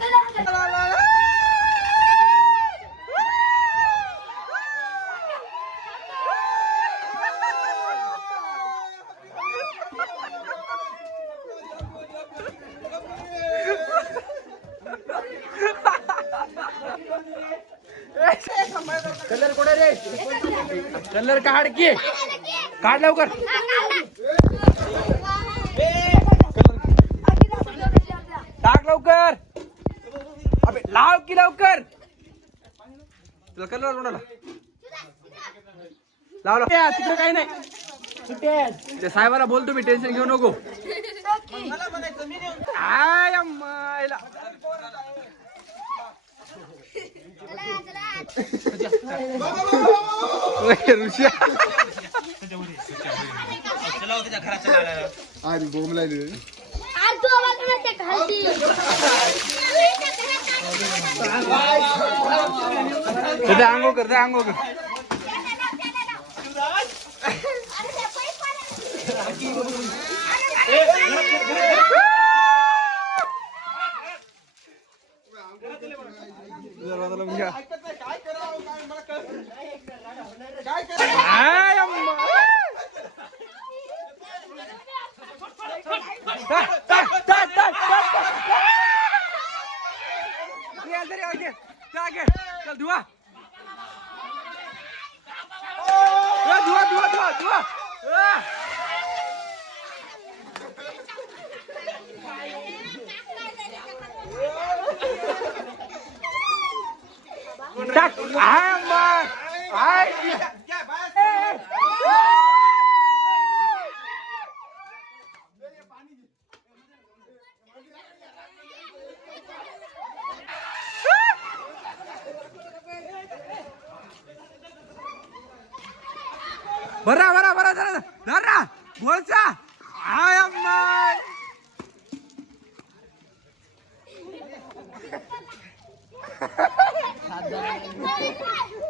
Colour colour काढ की काढ लवकर। टाक लवकर। अबे लाव की लवकर। तुला कलर कोणाला लाव लाव ए, तिकडे काही नाही. ते साहेबाला बोल तुम्ही टेन्शन घेऊ नको. आय अम्मायला. ओय, ऋषा अरे बोंब लागली त्याचा आंघोळ कर त्या आंघोळ कर दरवाजा dua dua dua dua dua dua ah, mas. Eh, eh. ભરા ભરા ભરા ભરા ધરા બોલસા આય અમ્મા. સાદા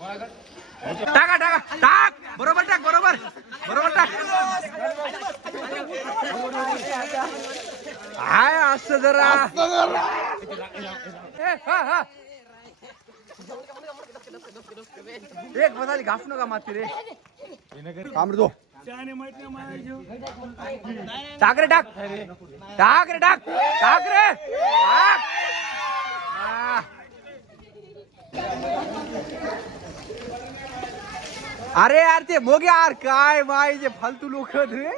टाका टाका. टाक. बरोबर टाक बरोबर. बरोबर टाक. हाय असं जरा. हा, हा. एक बसाली घास नका माती रे. थांब टाक रे टाक टाक. रे टाक. टाक. रे टाक अरे यार ते बघ यार काय माय जे फालतू लोक रे.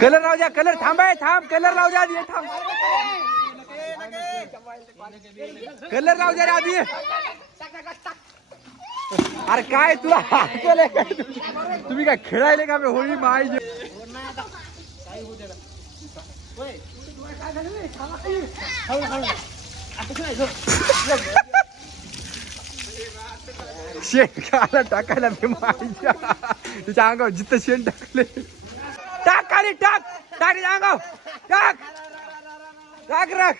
कलर लावजा द्या कलर थांबाय थांब कलर लावजा द्या थांब. कलर लाव द्या रे आधी अरे काय तुला तू? तुम्ही काय खेळायले का? होळी माय शेण टाकायला बे मायच्या तिच्या अंगावर जिथं शेण टाकले. टाक खाली, टाक. टाक अंगावर. टाक. टाक राख.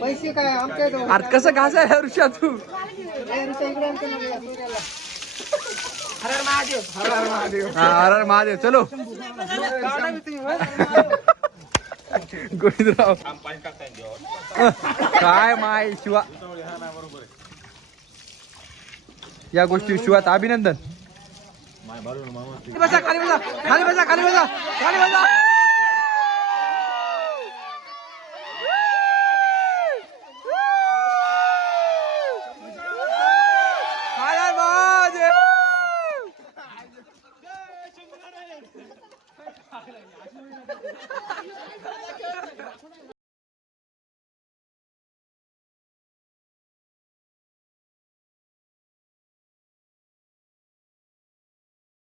पैसे काय आमच्या अरे कसं घासाय ऋषा तू? हर हर महादेव चलो. गोविंदराव. काय माय शिवा. या गोष्टी शिवात अभिनंदन. खाली बसा खाली बसा खाली बसा खाली बसा.